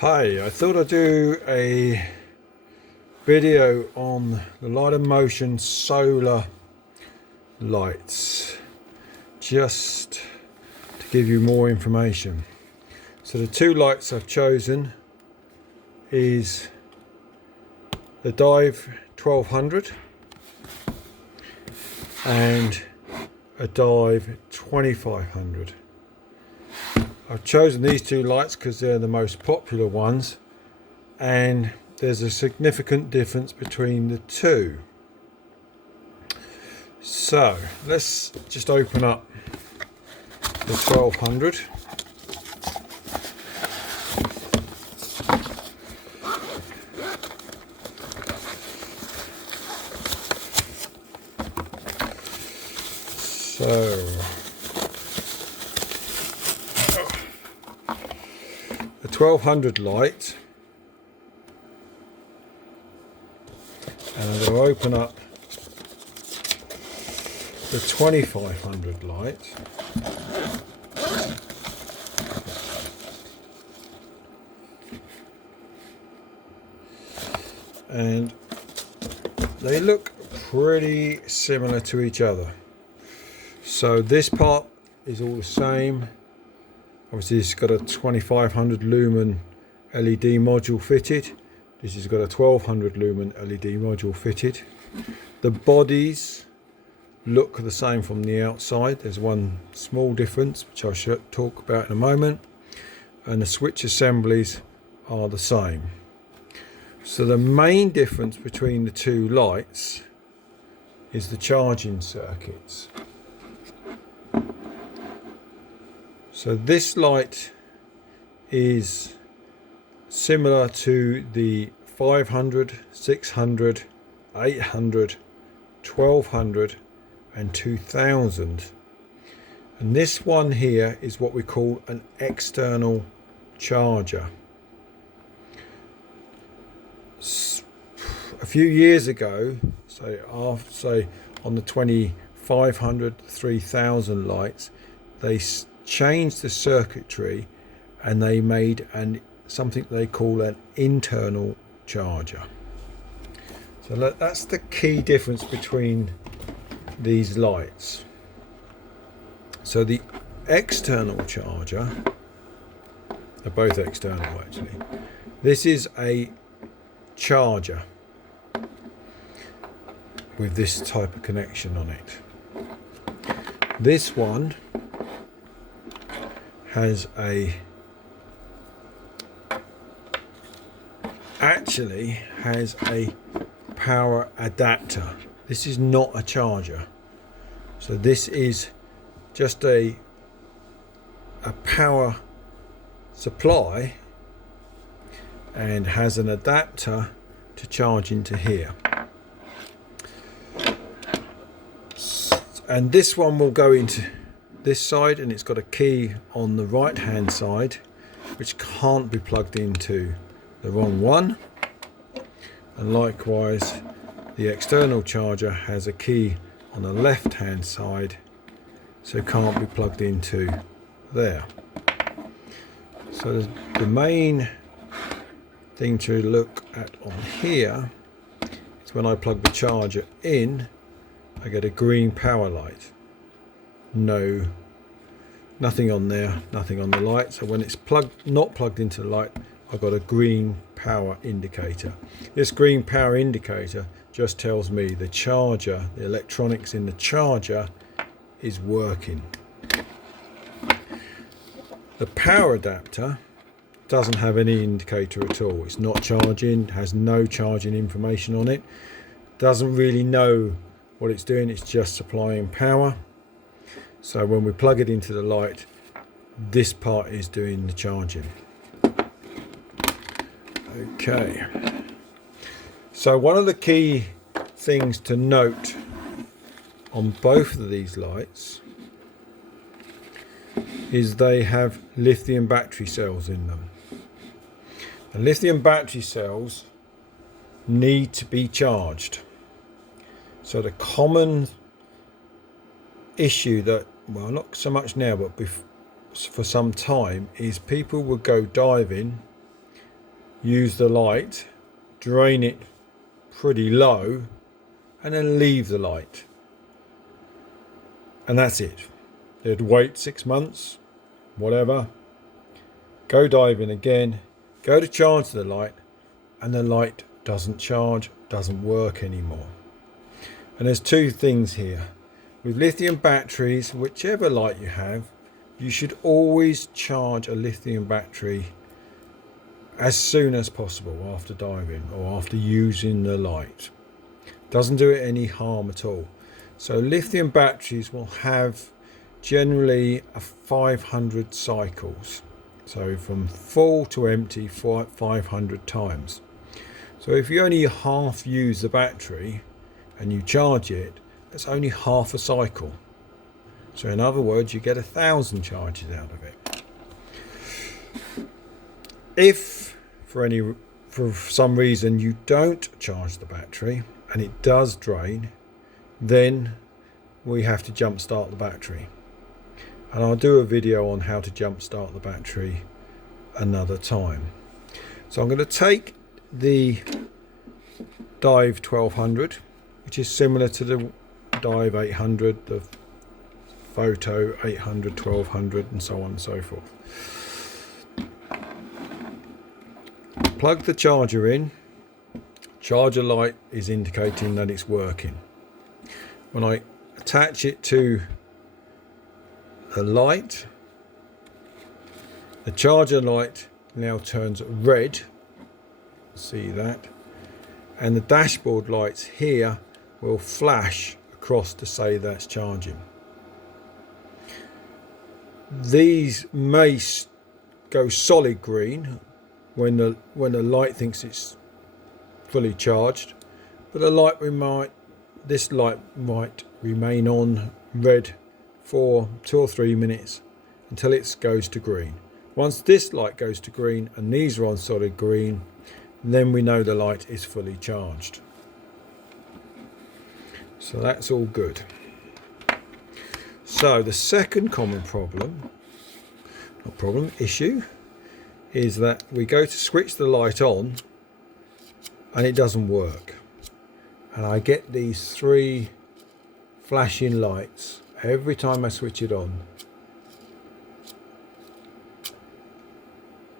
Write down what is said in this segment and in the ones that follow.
Hi, I thought I'd do a video on the Light and Motion solar lights, just to give you more information. So the two lights I've chosen is the Dive 1200 and a Dive 2500. I've chosen these two lights because they're the most popular ones, and there's a significant difference between the two. So let's just open up the 1200. So the 1200 light, and I'm going to open up the 2500 light. And they look pretty similar to each other. So this part is all the same. Obviously it's got a 2500 lumen LED module fitted. This has got a 1200 lumen LED module fitted. The bodies look the same from the outside. There's one small difference which I shall talk about in a moment, and the switch assemblies are the same. So the main difference between the two lights is the charging circuits. So this light is similar to the 500, 600, 800, 1200 and 2000. And this one here is what we call an external charger. A few years ago, say on the 2500, 3000 lights, they changed the circuitry and they made something they call an internal charger. So that's the key difference between these lights. So the external charger, they're both external actually. This is a charger with this type of connection on it. This one has a power adapter. This is not a charger. So this is just a power supply and has an adapter to charge into here. And this one will go into this side, and it's got a key on the right hand side which can't be plugged into the wrong one, and likewise the external charger has a key on the left hand side, so can't be plugged into there. So the main thing to look at on here is when I plug the charger in, I get a green power light. Nothing on there, nothing on the light. So when it's not plugged into the light, I've got a green power indicator. This green power indicator just tells me the charger, the electronics in the charger is working. The power adapter doesn't have any indicator at all. It's not charging, has no charging information on it, doesn't really know what it's doing, it's just supplying power. So when we plug it into the light, this part is doing the charging. Okay. So one of the key things to note on both of these lights is they have lithium battery cells in them. And lithium battery cells need to be charged. So the common issue that, well, not so much now, but for some time, is people would go diving use the light, drain it pretty low, and then leave the light. And that's it. They'd wait 6 months, whatever, go diving again, go to charge the light, and the light doesn't charge, doesn't work anymore. And there's two things here. With lithium batteries, whichever light you have, you should always charge a lithium battery as soon as possible after diving or after using the light. Doesn't do it any harm at all. So lithium batteries will have generally a 500 cycles. So from full to empty 500 times. So if you only half use the battery and you charge it, that's only half a cycle. So in other words, you get 1,000 charges out of it. If for some reason you don't charge the battery and it does drain, then we have to jump start the battery. And I'll do a video on how to jump start the battery another time. So I'm going to take the Dive 1200, which is similar to the Dive 800, the Photo 800, 1200 and so on and so forth. Plug the charger in. Charger light is indicating that it's working. When I attach it to the light, the charger light now turns red. See that? And the dashboard lights here will flash across to say that's charging. These may go solid green when the light thinks it's fully charged, but this light might remain on red for 2 or 3 minutes until it goes to green. Once this light goes to green and these are on solid green, then we know the light is fully charged. So that's all good. So the second common issue is that we go to switch the light on and it doesn't work. And I get these 3 flashing lights every time I switch it on.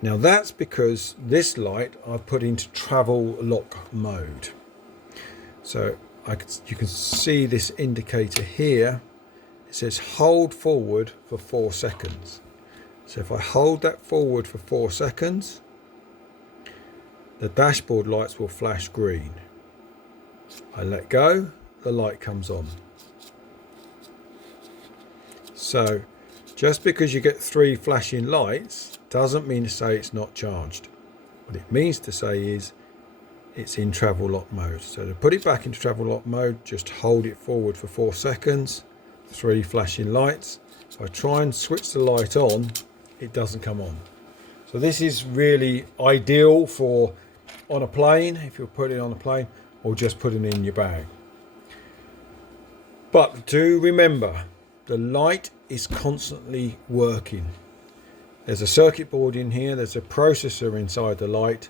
Now that's because this light I've put into travel lock mode. So you can see this indicator here. It says hold forward for 4 seconds. So if I hold that forward for 4 seconds, the dashboard lights will flash green. I let go, the light comes on. So just because you get 3 flashing lights doesn't mean to say it's not charged. What it means to say is it's in travel lock mode. So to put it back into travel lock mode, just hold it forward for 4 seconds, 3 flashing lights. If I try and switch the light on, it doesn't come on. So this is really ideal for on a plane, if you're putting it on a plane, or just putting it in your bag. But do remember, the light is constantly working. There's a circuit board in here, there's a processor inside the light,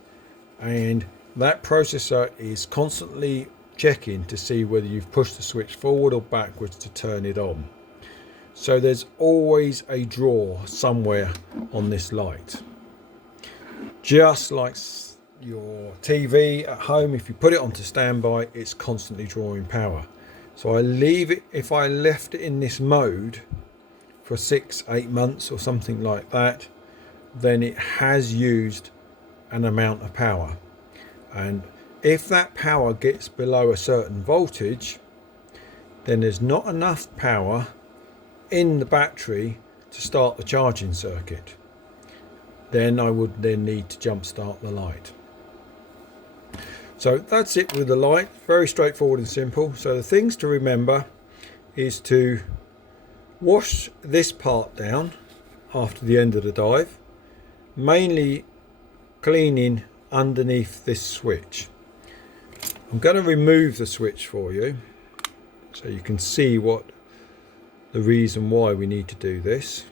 and that processor is constantly checking to see whether you've pushed the switch forward or backwards to turn it on. So there's always a draw somewhere on this light. Just like your TV at home, if you put it onto standby, it's constantly drawing power. So I leave it, if I left it in this mode for 6-8 months or something like that, then it has used an amount of power. And if that power gets below a certain voltage, then there's not enough power in the battery to start the charging circuit. Then I would then need to jump start the light. So that's it with the light, very straightforward and simple. So the things to remember is to wash this part down after the end of the dive, mainly cleaning underneath this switch. I'm going to remove the switch for you so you can see what the reason why we need to do this.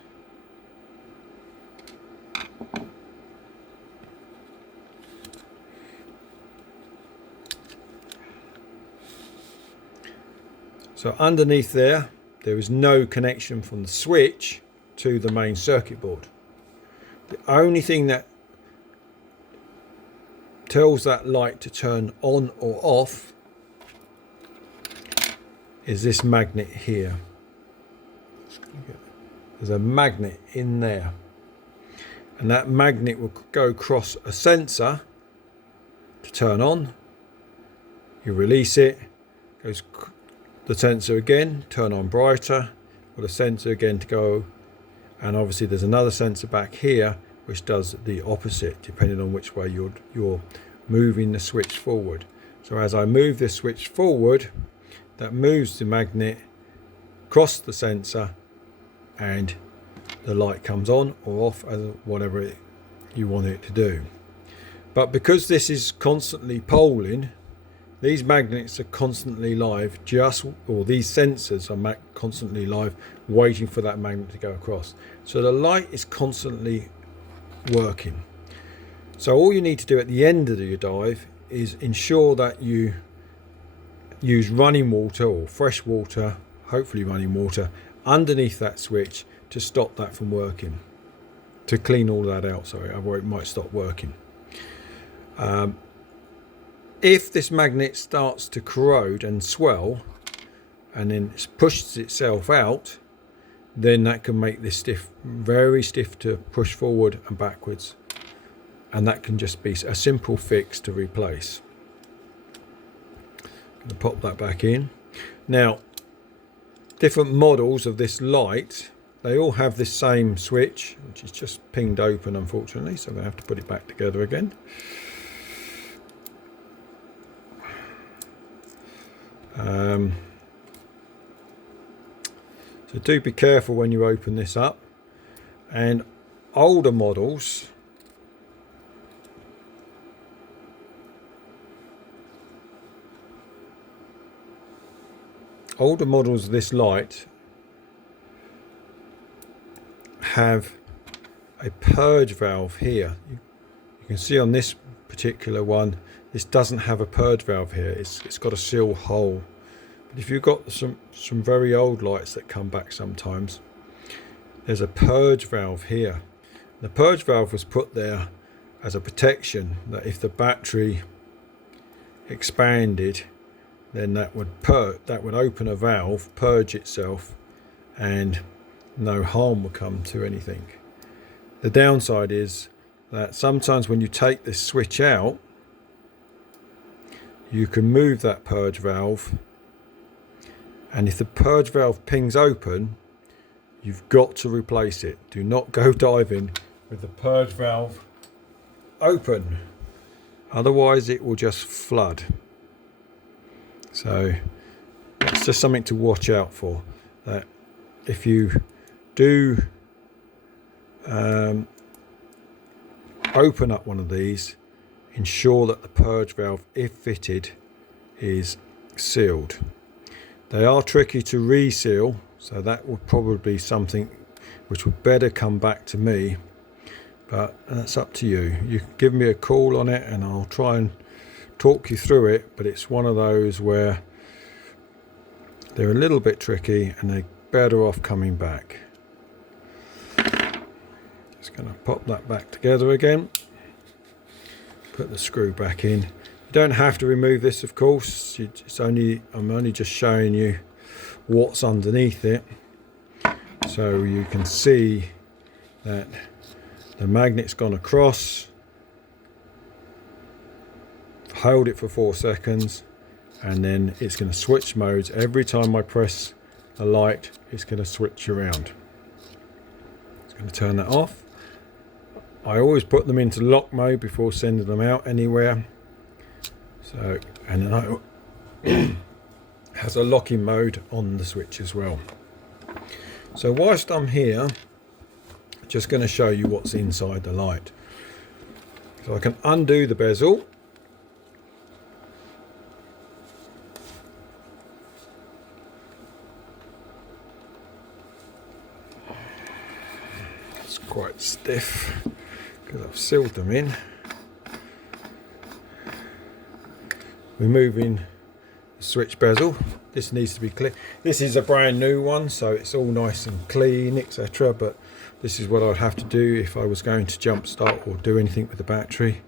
So underneath there is no connection from the switch to the main circuit board. The only thing that tells that light to turn on or off is this magnet here. There's a magnet in there, and that magnet will go across a sensor to turn on. You release it, goes the sensor again, turn on brighter, or the sensor again to go, and obviously there's another sensor back here which does the opposite depending on which way you're moving the switch forward. So as I move this switch forward, that moves the magnet across the sensor and the light comes on or off as whatever you want it to do. But because this is constantly polling, these magnets are constantly live, or these sensors are constantly live, waiting for that magnet to go across. So the light is constantly working. So all you need to do at the end of your dive is ensure that you use running water or fresh water, hopefully running water, underneath that switch to stop that from working, to clean all that out, sorry, otherwise it might stop working. If this magnet starts to corrode and swell and then pushes itself out, then that can make this very stiff to push forward and backwards, and that can just be a simple fix to replace. I'm going to pop that back in. Now, different models of this light, they all have this same switch, which is just pinged open unfortunately, so I'm going to have to put it back together again. So do be careful when you open this up. And older models of this light have a purge valve here. You can see on this particular one, this doesn't have a purge valve here. It's got a seal hole. But if you've got some very old lights that come back sometimes, there's a purge valve here. The purge valve was put there as a protection, that if the battery expanded, then that would open a valve, purge itself, and no harm would come to anything. The downside is that sometimes when you take this switch out, you can move that purge valve, and if the purge valve pings open, you've got to replace it. Do not go diving with the purge valve open, otherwise it will just flood. So that's just something to watch out for, that if you do open up one of these, ensure that the purge valve, if fitted, is sealed. They are tricky to reseal, so that would probably be something which would better come back to me, but that's up to you. You can give me a call on it and I'll try and talk you through it, but it's one of those where they're a little bit tricky and they're better off coming back. Just going to pop that back together again, put the screw back in. You don't have to remove this, of course. I'm only just showing you what's underneath it, so you can see that the magnet's gone across. Hold it for 4 seconds, and then it's going to switch modes. Every time I press the light, it's going to switch around. It's going to turn that off. I always put them into lock mode before sending them out anywhere. So, and then it has a locking mode on the switch as well. So whilst I'm here, just going to show you what's inside the light. So I can undo the bezel. It's quite stiff because I've sealed them in. Removing the switch bezel. this needs to be clean. This is a brand new one, so it's all nice and clean, etc. But this is what I'd have to do if I was going to jump start or do anything with the battery.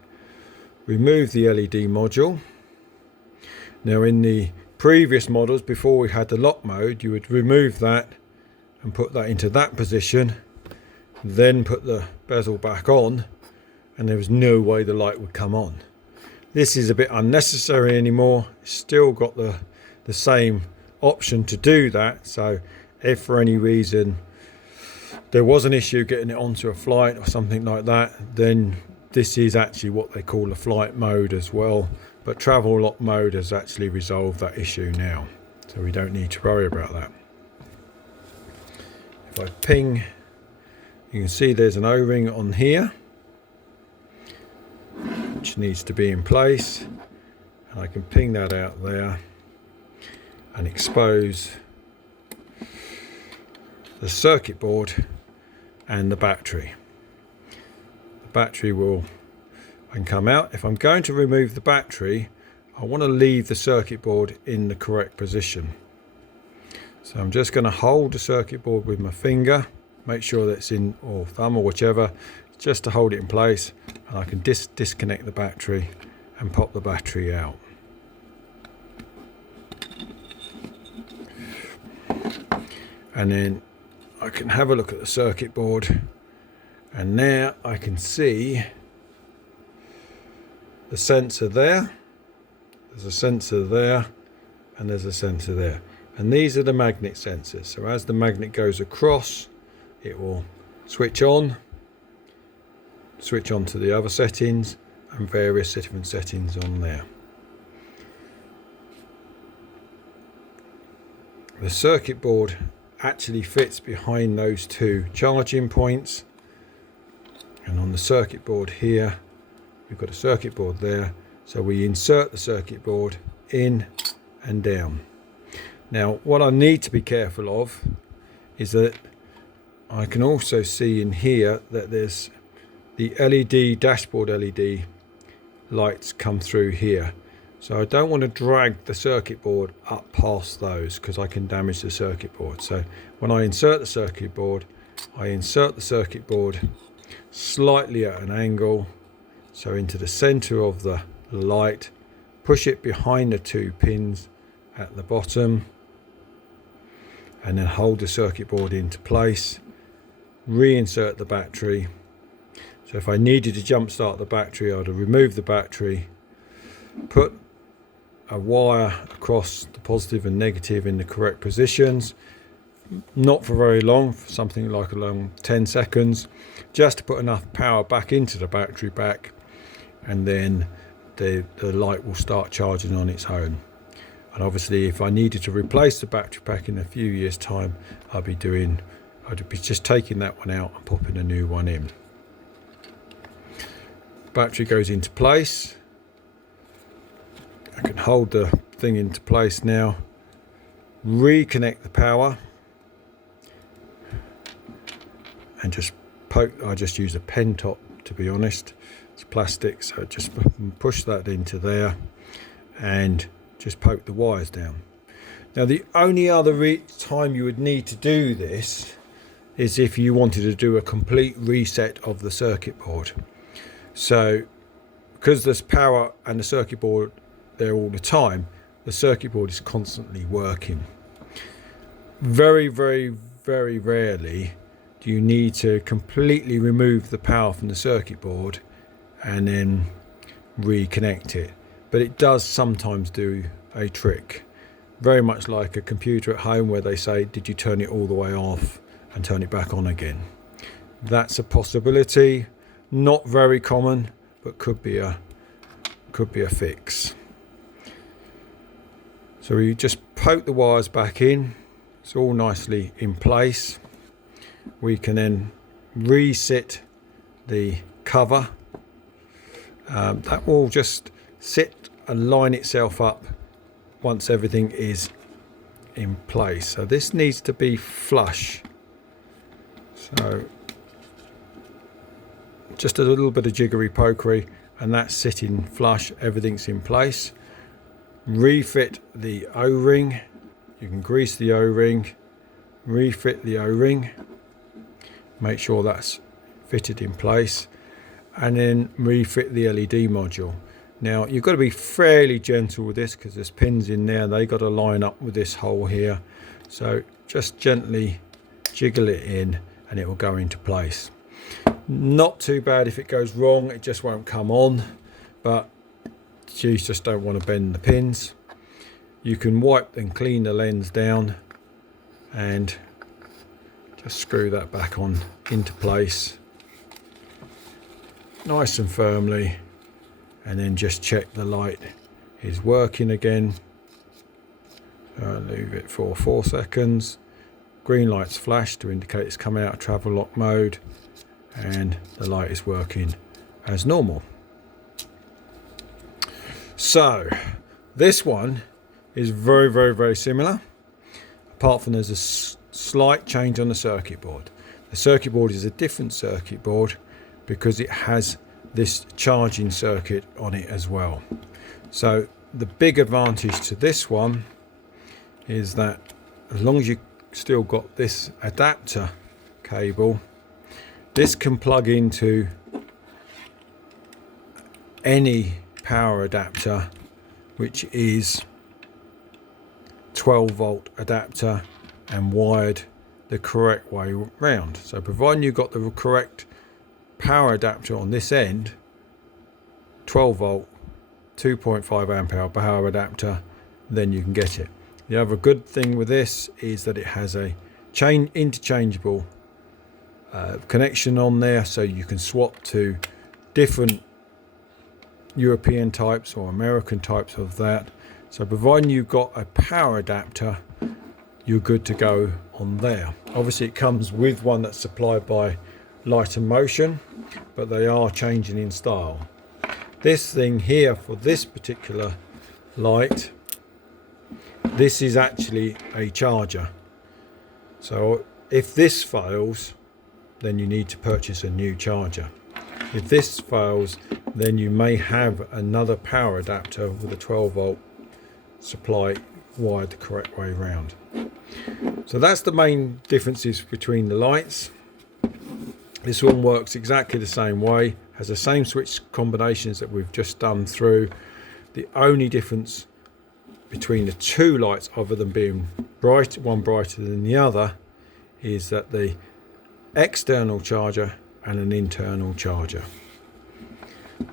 Remove the LED module. Now in the previous models, before we had the lock mode, you would remove that and put that into that position, then put the bezel back on, and there was no way the light would come on. This is a bit unnecessary anymore. It's still got the same option to do that, so if for any reason there was an issue getting it onto a flight or something like that, then this is actually what they call a flight mode as well. But travel lock mode has actually resolved that issue now, so we don't need to worry about that. If I ping, you can see there's an O-ring on here which needs to be in place, and I can ping that out there and expose the circuit board and the battery. The battery will and come out. If I'm going to remove the battery, I want to leave the circuit board in the correct position. So I'm just going to hold the circuit board with my finger, make sure that it's in, or thumb or whichever, just to hold it in place, and I can disconnect the battery and pop the battery out. And then I can have a look at the circuit board, and there I can see the sensor there, there's a sensor there, and there's a sensor there, and these are the magnet sensors. So as the magnet goes across, it will switch on to the other settings, and various different settings on there. The circuit board actually fits behind those two charging points, and on the circuit board here we've got a circuit board there, so we insert the circuit board in and down. Now what I need to be careful of is that I can also see in here that there's the LED, dashboard LED lights come through here, so I don't want to drag the circuit board up past those because I can damage the circuit board. So when I insert the circuit board, I insert the circuit board slightly at an angle, so into the center of the light, push it behind the two pins at the bottom, and then hold the circuit board into place, reinsert the battery. So if I needed to jump start the battery, I'd have removed the battery, put a wire across the positive and negative in the correct positions, not for very long, for something like along 10 seconds, just to put enough power back into the battery pack, and then the light will start charging on its own. And obviously if I needed to replace the battery pack in a few years time, I'd be just taking that one out and popping a new one in. Battery goes into place. I can hold the thing into place now, reconnect the power, and just poke. I just use a pen top, to be honest. It's plastic, so just push that into there and just poke the wires down. Now the only other time you would need to do this is if you wanted to do a complete reset of the circuit board. So because there's power and the circuit board there all the time, the circuit board is constantly working. Very, very, very rarely do you need to completely remove the power from the circuit board and then reconnect it, but it does sometimes do a trick, very much like a computer at home where they say, did you turn it all the way off and turn it back on again? That's a possibility, not very common, but could be a fix. So we just poke the wires back in, it's all nicely in place. We can then reset the cover. That will just sit and line itself up once everything is in place. So this needs to be flush. So just a little bit of jiggery pokery and that's sitting flush, everything's in place. Refit the O-ring you can grease the O-ring, refit the O-ring, make sure that's fitted in place, and then refit the LED module. Now you've got to be fairly gentle with this because there's pins in there, they got to line up with this hole here, so just gently jiggle it in and it will go into place. Not too bad if it goes wrong, it just won't come on, but you just don't want to bend the pins. You can wipe and clean the lens down and just screw that back on into place nice and firmly, and then just check the light is working again. Leave it for 4 seconds. Green light's flashed to indicate it's come out of travel lock mode, and the light is working as normal. So this one is very similar, apart from there's a slight change on the circuit board. The circuit board is a different circuit board because it has this charging circuit on it as well. So the big advantage to this one is that as long as you still got this adapter cable, this can plug into any power adapter, which is 12 volt adapter and wired the correct way round. So providing you've got the correct power adapter on this end, 12 volt 2.5 amp hour power adapter, then you can get it. The other good thing with this is that it has a interchangeable connection on there, so you can swap to different European types or American types of that. So providing you've got a power adapter, you're good to go on there. Obviously it comes with one that's supplied by Light and Motion, but they are changing in style. This thing here, for this particular light, this is actually a charger. So if this fails, then you need to purchase a new charger. If this fails, then you may have another power adapter with a 12 volt supply wired the correct way around. So that's the main differences between the lights. This one works exactly the same way, has the same switch combinations that we've just done through. The only difference between the two lights, other than being bright, one brighter than the other, is that the external charger and an internal charger.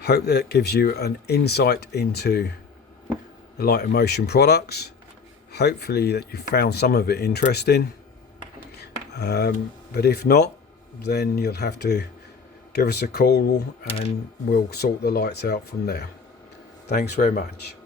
Hope that gives you an insight into the Light and Motion products. Hopefully that you found some of it interesting, but if not, then you'll have to give us a call and we'll sort the lights out from there. Thanks very much.